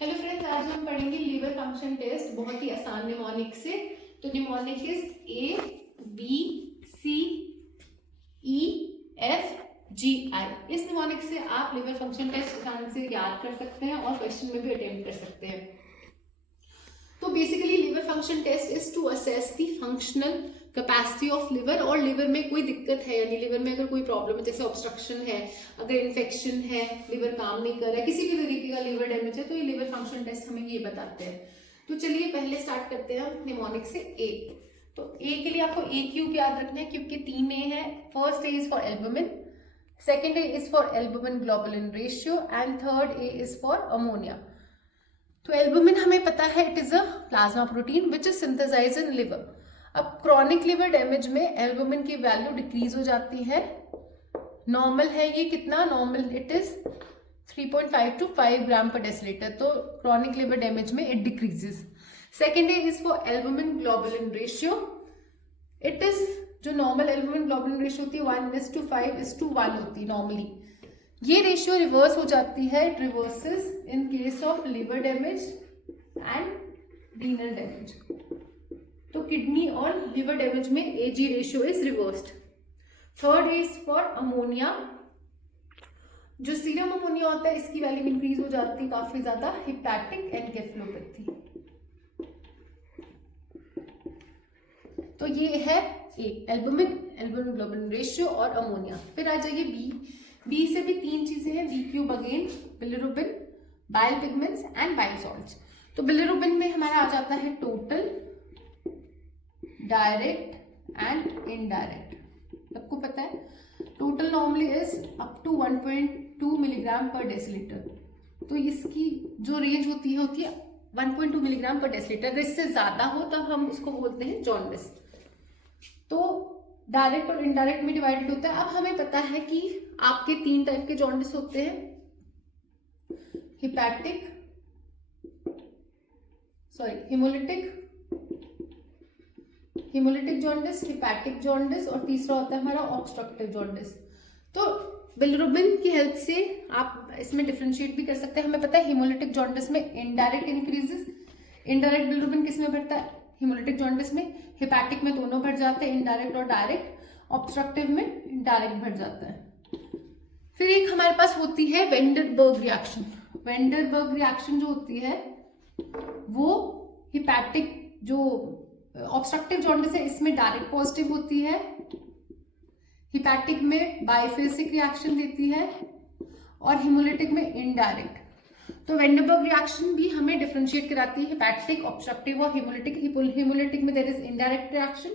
Hello friends, आज हम पढ़ेंगे लीवर फंक्शन टेस्ट बहुत ही आसान निमोनिक से। तो निमोनिक इज ABCEFGI। इस निमोनिक से आप लीवर फंक्शन टेस्ट आसान से याद कर सकते हैं और क्वेश्चन में भी अटेम्प्ट कर सकते हैं। तो basically liver function test is to assess the functional capacity of liver, और लिवर में कोई दिक्कत है यानी लिवर में अगर कोई प्रॉब्लम है, जैसे ऑब्स्ट्रक्शन है, अगर इन्फेक्शन है, लिवर काम नहीं कर रहा है, किसी भी तरीके का लिवर डैमेज है, तो ये लिवर फंक्शन टेस्ट हमें ये बताते हैं। तो चलिए पहले स्टार्ट करते हैं हम निमोनिक से ए। तो ए के लिए आपको ए क्यूब याद रखना है क्योंकि 3 ए है। First A is for albumin, second A is for albumin globulin ratio and third A is for ammonia. तो एल्बुमिन हमें पता है it is a plasma protein which is synthesised in liver. अब क्रॉनिक लिवर डैमेज में albumin की value decrease हो जाती है। नॉर्मल है ये कितना, normal it is 3.5 to 5 gram per decilitre. तो क्रॉनिक लिवर डैमेज में it decreases. Second is for albumin globulin ratio. It is जो नॉर्मल एल्बुमिन ग्लोबुलिन रेशियो होती है 1:5:1 होती है नॉर्मली। ये रेशियो रिवर्स हो जाती है, it reverses in case of liver damage and renal damage. तो किडनी और लिवर डैमेज में AG ratio is reversed. Third is for ammonia. जो सीरम अमोनिया होता है इसकी वैल्यू इंक्रीज हो जाती है काफी ज्यादा, हिपैटिक एनकेफेलोपैथी। तो ये है एल्बुमिन ग्लोबुलिन रेशियो और अमोनिया। फिर आ जाइए बी से भी 3 चीजें हैं, B cube again, bilirubin, bile pigments and bile salts. तो बिलिरुबिन में हमारा आ जाता है टोटल, डायरेक्ट एंड इनडायरेक्ट। सबको पता है total normally is up to 1.2 milligram per decilitre. तो इसकी जो रेंज होती है 1.2 मिलीग्राम पर डेसिलीटर। अगर इससे ज्यादा हो तब हम उसको बोलते हैं जॉन्डिस। तो डायरेक्ट और इनडायरेक्ट में डिवाइडेड होता है। अब हमें पता है कि आपके 3 टाइप के जॉन्डिस होते हैं, हिमोलिटिक जॉन्डिस, हिपैटिक जॉन्डिस और तीसरा होता है हमारा ऑब्स्ट्रक्टिव जॉन्डिस। तो बिलिरुबिन की हेल्प से आप इसमें डिफरेंशिएट भी कर सकते हैं। हमें पता है हिमोलिटिक जॉन्डिस में इनडायरेक्ट इंक्रीजेस, इनडायरेक्ट बिलिरुबिन किस में बढ़ता है, हिमोलिटिक जॉन्डिस में। हिपैटिक में दोनों बढ़ जाते हैं, इनडायरेक्ट और डायरेक्ट। ऑब्स्ट्रक्टिव में डायरेक्ट बढ़ जाता है। फिर एक हमारे पास होती है वेंडरबर्ग रिएक्शन। वेंडरबर्ग रिएक्शन जो होती है वो हिपैटिक, जो ऑब्स्ट्रक्टिव जॉन्डिस है इसमें डायरेक्ट पॉजिटिव होती है, हिपैटिक में बाइफेसिक रिएक्शन देती है और हिमोलिटिक में इनडायरेक्ट। तो वेंडरबर्ग रिएक्शन भी हमें डिफरेंशिएट कराती है हिपैटिक, ऑब्स्ट्रक्टिव और हिमोलिटिक। हिमोलिटिक में there is indirect reaction,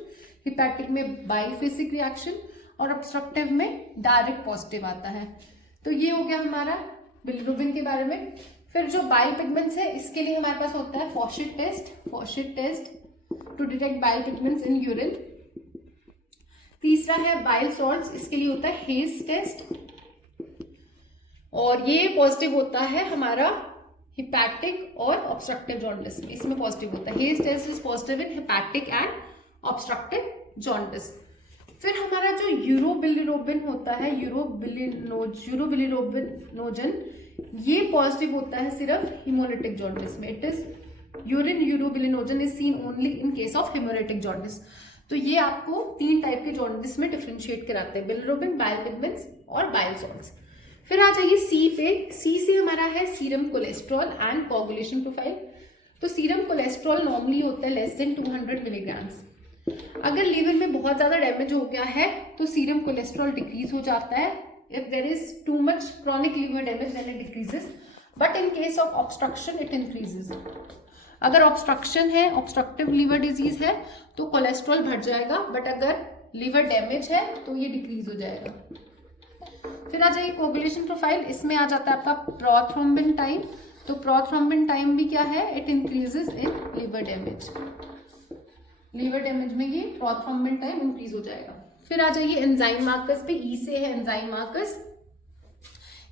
hepatic में बाइफेसिक रिएक्शन और ऑब्स्ट्रक्टिव में डायरेक्ट पॉजिटिव आता है। तो ये हो गया हमारा बिलिरुबिन के बारे में। फिर जो बाइल पिगमेंट्स है इसके लिए हमारे पास होता है Fouchet test to detect bile pigments in urine. तीसरा है बाइल सॉल्ट्स, इसके लिए होता है हेज टेस्ट और ये पॉजिटिव होता है हमारा हिपैटिक और ऑब्स्ट्रक्टिव जॉन्डिस में, इसमें पॉजिटिव होता है। Hay's test is positive in hepatic and obstructive jaundice. फिर हमारा जो यूरोबिलिरुबिन होता है, यूरोबिलिरुबिनोजन, ये पॉजिटिव होता है सिर्फ हिमोलिटिक जॉन्डिस में। It is urine urobilinogen is seen only in case of haemolytic jaundice. तो ये आपको 3 टाइप के जॉन्डिस में डिफरेंशिएट कराते हैं, बिलिरुबिन, बाइल पिगमेंट्स और बाइल सॉल्ट्स। फिर आ जाइए सी पे। सी से हमारा है serum cholesterol and coagulation profile. तो सीरम कोलेस्ट्रॉल नॉर्मली होता है लेस देन 200 मिलीग्राम्स। अगर लीवर में बहुत ज्यादा डैमेज हो गया है तो सीरम कोलेस्ट्रॉल डिक्रीज हो जाता है। If there is too much chronic liver damage then it decreases, but in case of obstruction it increases. अगर ऑब्स्ट्रक्शन है, ऑब्स्ट्रक्टिव लीवर डिजीज है तो कोलेस्ट्रॉल बढ़ जाएगा, बट अगर लिवर डैमेज है तो ये डिक्रीज हो जाएगा। फिर आ जाइए कोगुलेशन प्रोफाइल। इसमें आ जाता है आपका प्रोथ्रोम्बिन टाइम। तो प्रोथ्रोम्बिन टाइम भी क्या है, it increases in liver damage. Liver damage में ये प्रोथ्रोम्बिन टाइम इंक्रीज हो जाएगा। फिर आ जाइए एंजाइम मार्कर्स पे। ई से है एंजाइम मार्कर्स।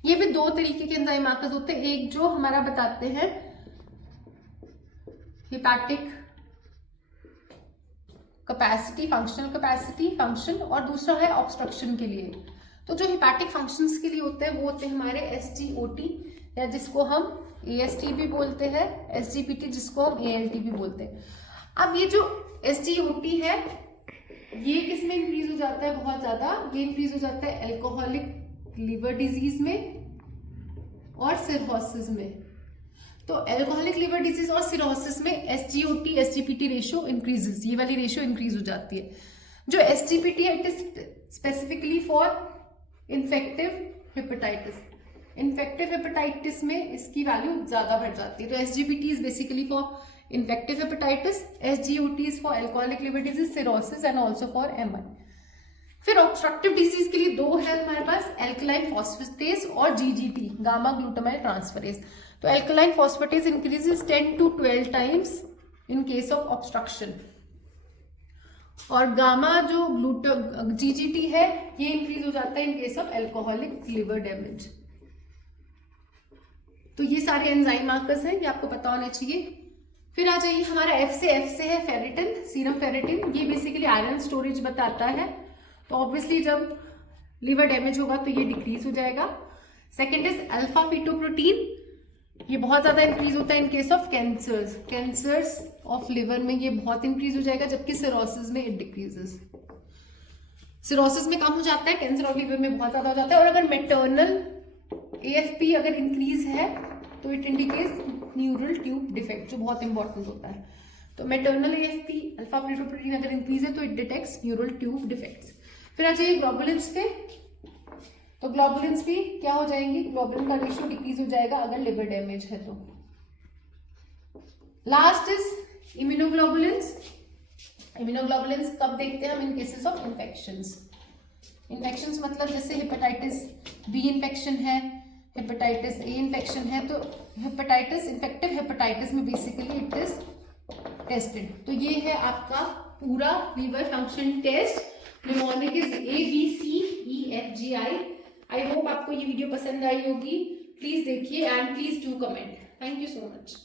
ये भी 2 तरीके के एंजाइम मार्कर्स होते हैं। एक जो हमारा बताते हैं hepatic capacity, functional capacity, function, और दूसरा है ऑब्स्ट्रक्शन के लिए। तो जो हिपैटिक फंक्शंस के लिए होते हैं वो होते हैं हमारे SGOT, या जिसको हम AST भी बोलते हैं, SGPT जिसको हम ALT भी बोलते हैं। अब ये जो SGOT है ये किस में इंक्रीज हो जाता है बहुत ज्यादा, ये इंक्रीज हो जाता है एल्कोहलिक लिवर डिजीज में और सिरोसिस में। तो अल्कोहलिक लिवर डिजीज और सिरोसिस में SGOT SGPT रेशियो इंक्रीजेस, ये वाली रेशियो इंक्रीज हो जाती है। जो SGPT है it is specifically for infective hepatitis, infective hepatitis में इसकी वैल्यू ज्यादा बढ़ जाती है। तो SGPT is basically for infective hepatitis, SGOT is for alcoholic liver disease, cirrhosis and also for MI। फिर ऑब्स्ट्रक्टिव डिजीज के लिए दो है हमारे पास, एल्कलाइन फॉस्फेटेस और GGT गामा ग्लूटामाइल ट्रांसफरेज। तो alkaline phosphatase increases 10 to 12 times in case of obstruction, और gamma जो GGT है ये इंक्रीज हो जाता है इन case of alcoholic liver damage. तो ये सारे एंजाइम मार्कर्स हैं, ये आपको पता होने चाहिए। फिर आ जाइए हमारा F से है फेरिटिन, सीरम फेरिटिन, ये बेसिकली आयरन स्टोरेज बताता है। तो ऑब्वियसली जब लिवर डैमेज होगा तो ये डिक्रीज हो जाएगा। सेकेंड इज अल्फा फीटोप्रोटीन, ये बहुत ज्यादा इंक्रीज होता है इन case of cancers of liver में ये बहुत इंक्रीज हो जाएगा, जबकि सिरोसिस में इट डिक्रीजेस। सिरोसिस में कम हो जाता है, कैंसर ऑफ लिवर में बहुत ज्यादा हो जाता है। और अगर मेटर्नल AFP अगर इंक्रीज है तो it indicates neural tube defect, जो बहुत इंपॉर्टेंट होता है। तो मेटर्नल AFP अल्फा फीटोप्रोटीन अगर इंक्रीज है तो it detects neural tube defects. फिर आ जाइए ग्लोबुलिन्स पे, तो ग्लोबुलिन्स भी क्या हो जाएंगी, ग्लोबुलिन का रेशियो डिक्रीज हो जाएगा अगर लिवर डैमेज है तो। Last is immunoglobulins. इम्यूनोग्लोबुलिन्स कब देखते हैं हम, in cases of infections. Infections मतलब जैसे हेपेटाइटिस B इन्फेक्शन है, हेपेटाइटिस A इन्फेक्शन है, तो हेपेटाइटिस इन्फेक्टिव हेपेटाइटिस में बेसिकली इट इज टेस्टेड। तो ये है आपका पूरा liver function test. Mnemonic is ABCEFGI। I hope आपको ये वीडियो पसंद आई होगी। प्लीज देखिए and please do comment. Thank you so much.